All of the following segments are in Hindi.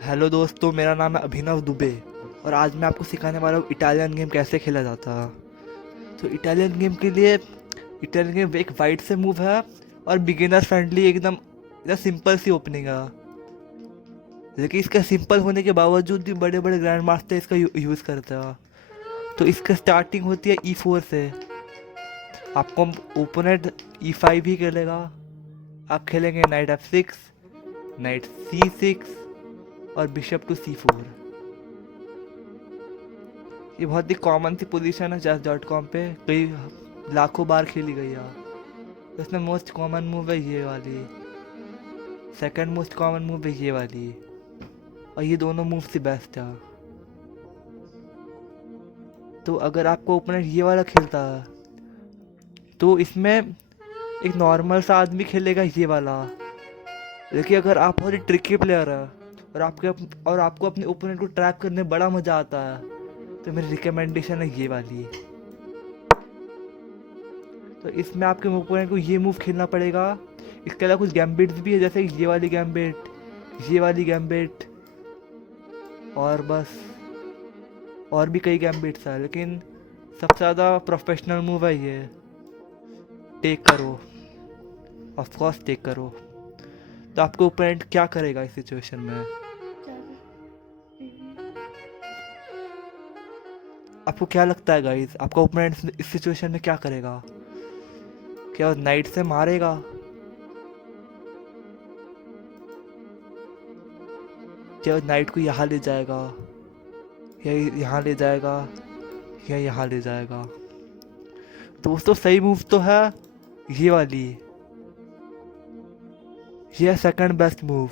हेलो दोस्तों, मेरा नाम है अभिनव दुबे और आज मैं आपको सिखाने वाला हूँ इटालियन गेम कैसे खेला जाता है। तो इटालियन गेम के लिए इटालियन गेम एक वाइड से मूव है और बिगिनर फ्रेंडली एकदम एकदम सिंपल सी ओपनिंग है। लेकिन इसका सिंपल होने के बावजूद भी बड़े बड़े ग्रैंड मास्टर इसका यूज़ करते हैं। तो इसका स्टार्टिंग होती है E4 से। आपको ओपोनेंट E5 ही खेलेगा। आप खेलेंगे नाइट F6, नाइट C6 और बिशप टू C4। ये बहुत ही कॉमन सी पोजीशन है chess.com पे, कई लाखों बार खेली गई है। तो इसमें मोस्ट कॉमन मूव है ये वाली, सेकंड मोस्ट कॉमन मूव है ये वाली, और ये दोनों मूव से बेस्ट है। तो अगर आपको ओपोनेंट ये वाला खेलता है तो इसमें एक नॉर्मल सा आदमी खेलेगा ये वाला। लेकिन अगर आप बहुत ही ट्रिकी प्लेयर है और आपको अपने ओपोनेंट को ट्रैक करने बड़ा मज़ा आता है तो मेरी रिकमेंडेशन है ये वाली। तो इसमें आपके ओपोनेंट को ये मूव खेलना पड़ेगा। इसके अलावा कुछ गैम्बिट्स भी है, जैसे ये वाली गैम्बिट, ये वाली गैम्बिट, और बस और भी कई गैम्बिट्स है। लेकिन सबसे ज़्यादा प्रोफेशनल मूव है ये, टेक करो, ऑफ कोर्स टेक करो। तो आपके ओपोनेंट क्या करेगा इस सिचुएशन में? आपको क्या लगता है गाइस, आपका ओपोनेंट इस सिचुएशन में क्या करेगा? क्या वो नाइट से मारेगा? क्या वो नाइट को यहाँ ले जाएगा, या यहाँ ले जाएगा, या यहाँ ले जाएगा? दोस्तों सही मूव तो है ये वाली, ये है सेकंड बेस्ट मूव।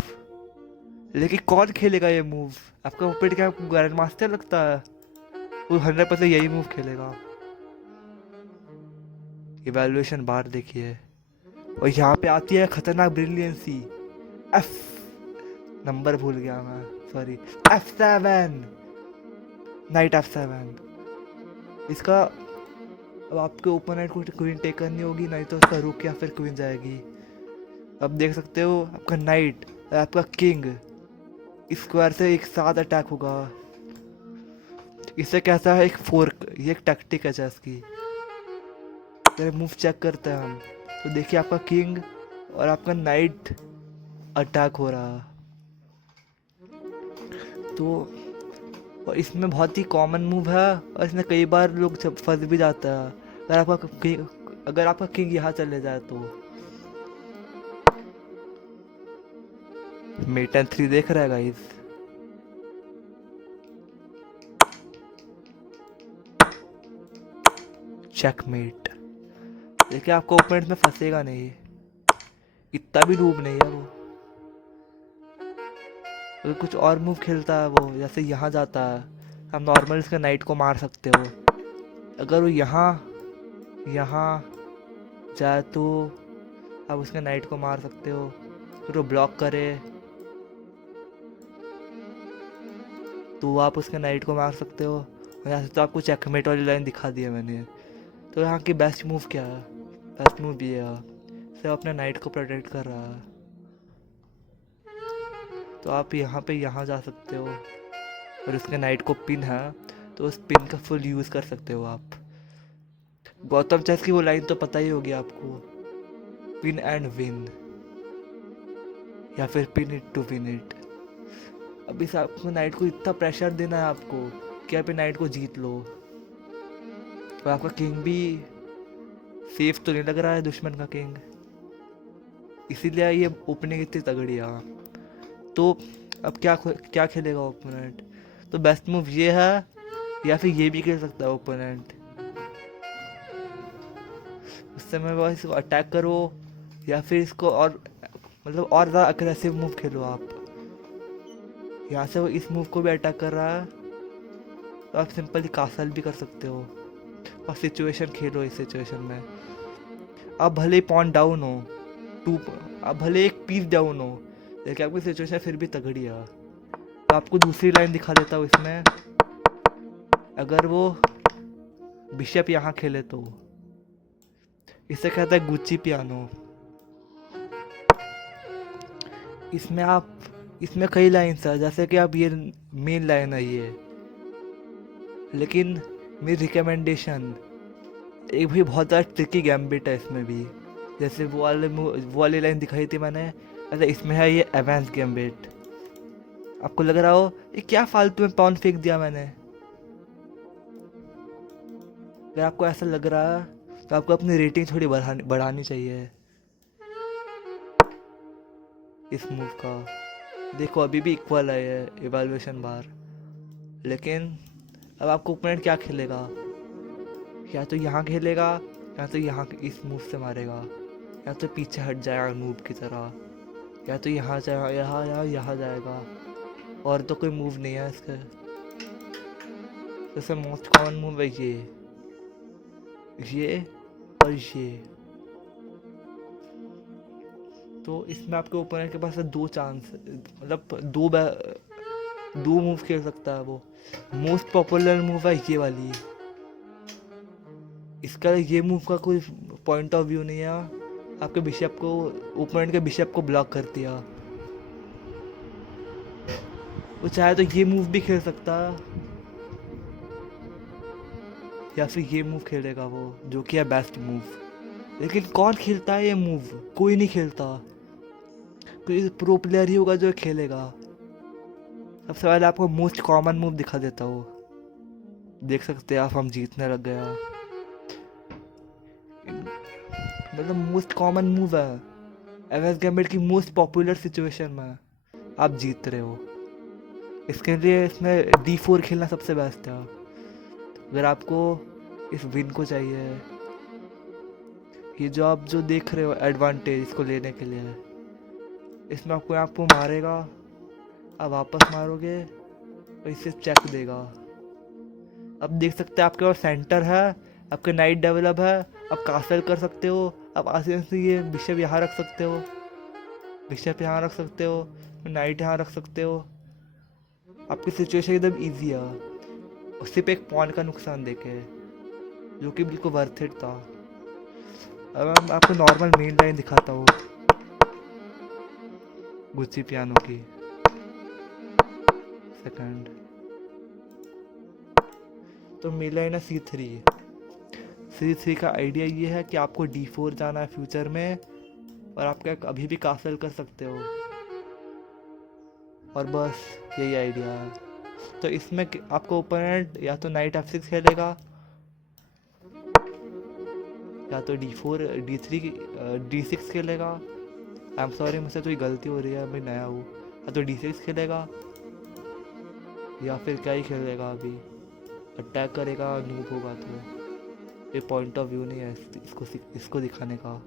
लेकिन कौन खेलेगा ये मूव? आपका ओपोनेंट क्या ग्रैंड मास्टर लगता है? वो 100% यही मूव खेलेगा। इवैल्यूएशन बार देखिए, और यहाँ पे आती है खतरनाक ब्रिलियंसी, एफ, नंबर भूल गया मैं, सॉरी, F7, नाइट F7। इसका अब आपके ओपोनेंट को क्वीन टेक करनी होगी, नहीं तो उसका रुक या फिर क्वीन जाएगी। अब देख सकते हो आपका नाइट और आपका किंग स्क्वायर से एक साथ अटैक होगा। इससे कैसा है, एक फोर्क, ये एक टैक्टिक है चेस की। मूव चेक करते हैं हम, तो देखिए आपका किंग और आपका नाइट अटैक हो रहा है। तो और इसमें बहुत ही कॉमन मूव है और इसमें कई बार लोग फंस भी जाता है। अगर आपका किंग यहाँ चले जाए तो मेट एंड 3 देख रहा है गाइस। चेकमेट। देखिए आपका ओपोनेंट में फंसेगा नहीं, इतना भी डूब नहीं है वो। अगर कुछ और मूव खेलता है वो, जैसे यहाँ जाता है, हम नॉर्मल इसका नाइट को मार सकते हो। अगर वो यहाँ यहाँ जाए तो आप उसके नाइट को मार सकते हो। फिर वो ब्लॉक करे तो आप उसके नाइट को मार सकते हो। और यहाँ से तो आपको चेकमेट वाली लाइन दिखा दी है मैंने। तो यहाँ की बेस्ट मूव क्या है? बेस्ट मूव ये है, सिर्फ अपने नाइट को प्रोटेक्ट कर रहा है। तो आप यहाँ पे यहाँ जा सकते हो और उसके नाइट को पिन है तो उस पिन का फुल यूज़ कर सकते हो आप। गौतम चेस की वो लाइन तो पता ही होगी आपको, पिन एंड विन, या फिर pin it to win it. अब इस आपको नाइट को इतना प्रेशर देना है आपको कि आप नाइट को जीत लो। और आपका किंग भी सेफ तो नहीं लग रहा है, दुश्मन का किंग, इसीलिए ये ओपनिंग इतनी तगड़ी है। तो अब क्या खेलेगा ओपोनेंट? तो बेस्ट मूव ये है, या फिर ये भी खेल सकता है ओपोनेंट। उस समय बस इसको अटैक करो, या फिर इसको और मतलब और ज़्यादा अग्रेसिव मूव खेलो आप। यहाँ से वो इस मूव को भी अटैक कर रहा है तो आप सिंपली कासल भी कर सकते हो और सिचुएशन खेलो। इस सिचुएशन में आप भले ही पॉइंट डाउन हो, टू, आप भले एक पीस डाउन हो, लेकिन आपकी सिचुएशन फिर भी तगड़ी है। तो आपको दूसरी लाइन दिखा देता हूँ इसमें। अगर वो बिशप यहाँ खेले तो इसे कहता है गुच्ची पियानो। इसमें आप इसमें कई लाइन्स है, जैसे कि आप ये मेन लाइन है ये, लेकिन मेरी रिकमेंडेशन एक भी बहुत ज़्यादा ट्रिकी गैम्बिट है इसमें भी। जैसे वो वाली लाइन दिखाई थी मैंने, ऐसे इसमें है ये एडवांस गैम्बिट। आपको लग रहा हो ये क्या फालतू में पॉन फेंक दिया मैंने। अगर आपको ऐसा लग रहा है तो आपको अपनी रेटिंग थोड़ी बढ़ानी चाहिए इस मूव का। देखो अभी भी इक्वल है ये इवैल्यूएशन बार, लेकिन अब आपको ओपोनेंट क्या खेलेगा, या तो यहाँ खेलेगा या तो यहाँ इस मूव से मारेगा, या तो पीछे हट जाएगा नूब की तरह, या तो यहाँ जाएगा, यहाँ जाएगा, और तो कोई मूव नहीं है इसके। जैसे मोस्ट कॉमन मूव है ये और ये। तो इसमें आपके ओपोनेंट के पास है दो चांस, मतलब दो मूव खेल सकता है वो। मोस्ट पॉपुलर मूव है ये वाली, इसका ये मूव का कोई पॉइंट ऑफ व्यू नहीं है। आपके बिशप को, ओपोनेंट के बिशप को ब्लॉक कर दिया। वो चाहे तो ये मूव भी खेल सकता है, या फिर ये मूव खेलेगा वो, जो कि है बेस्ट मूव। लेकिन कौन खेलता है ये मूव? कोई नहीं खेलता। कोई प्रो प्लेयर ही होगा जो खेलेगा। सबसे पहले आपको मोस्ट कॉमन मूव दिखा देता हूँ, देख सकते हैं आप, हम जीतने लग गया। मतलब मोस्ट कॉमन मूव है एवरेज गैम्बिट की मोस्ट पॉपुलर सिचुएशन में, आप जीत रहे हो। इसके लिए इसमें D4 खेलना सबसे बेस्ट है। अगर आपको इस विन को चाहिए, ये जो आप जो देख रहे हो एडवांटेज, इसको लेने के लिए, इसमें आपको मारेगा, आप वापस मारोगे और इसे चेक देगा। अब देख सकते हैं आपके पास सेंटर है, आपके नाइट डेवलप है, आप कासल कर सकते हो, आप आसानी से ये बिशप यहाँ रख सकते हो, बिशप यहाँ रख सकते हो, नाइट यहाँ रख सकते हो। आपकी सिचुएशन एकदम इजी है, सिर्फ एक पॉइंट का नुकसान देखे, जो कि बिल्कुल वर्थ इट था। अब मैं आपको नॉर्मल मेन लाइन दिखाता हूँ गुच्ची पियानो की। सेकंड तो मेन लाइन है C3 का आइडिया ये है कि आपको D4 जाना है फ्यूचर में, और आप क्या अभी भी कासल कर सकते हो, और बस यही आइडिया है। तो इसमें आपको ओपोनेंट या तो नाइट F6 खेलेगा, या तो D6 खेलेगा। आई एम सॉरी, मुझसे थोड़ी गलती हो रही है, मैं नया हूँ। या तो D6 खेलेगा, या फिर क्या ही खेलेगा, अभी अटैक करेगा, नूब होगा। तो ये पॉइंट ऑफ व्यू नहीं है इसको दिखाने का।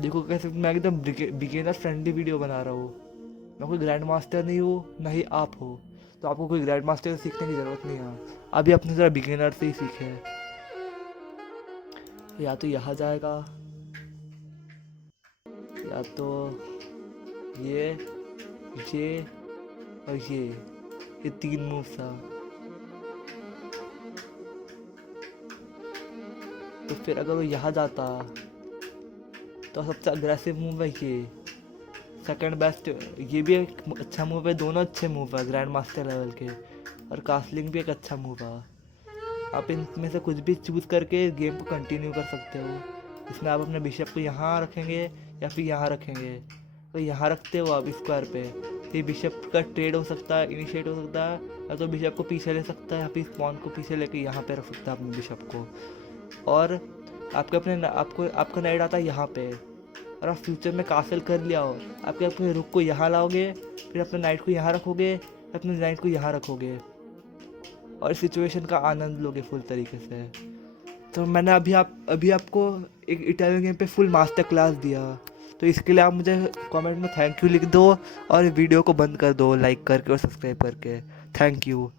देखो कैसे मैं एकदम बिगिनर फ्रेंडली वीडियो बना रहा हूँ। मैं कोई ग्रैंड मास्टर नहीं हूँ, ना ही आप हो, तो आपको कोई ग्रैंड मास्टर से सीखने की ज़रूरत नहीं है। अभी अपने तरह बिगिनर से ही सीखे। या तो यहाँ जाएगा, या तो ये और ये 3 मूव्स था। तो फिर अगर वो यहाँ जाता तो सबसे अग्रेसिव मूव है ये, सेकंड बेस्ट। ये भी एक अच्छा मूव है, दोनों अच्छे मूव है ग्रैंड मास्टर लेवल के, और कास्लिंग भी एक अच्छा मूव है। आप इनमें से कुछ भी चूज़ करके गेम को कंटिन्यू कर सकते हो। इसमें आप अपने बिशप को यहाँ रखेंगे या फिर यहाँ रखेंगे। तो यहाँ रखते हो आप स्क्वायर पे, तो ये बिशप का ट्रेड हो सकता है, इनिशिएट हो सकता है, या तो बिशप को पीछे ले सकता है, या फिर स्पॉन को पीछे लेके यहाँ पे रख सकता है अपने बिशप को। और आपका नाइट आता है यहाँ पे, और आप फ्यूचर में कासल कर लिया हो, अपने रुक को यहाँ लाओगे, फिर अपने नाइट को यहाँ रखोगे, अपने नाइट को यहाँ रखोगे, और सिचुएशन का आनंद लोगे फुल तरीके से। तो मैंने अभी आपको एक इटालियन गेम पे फुल मास्टर क्लास दिया, तो इसके लिए आप मुझे कमेंट में थैंक यू लिख दो, और वीडियो को बंद कर दो लाइक करके और सब्सक्राइब करके। Thank you.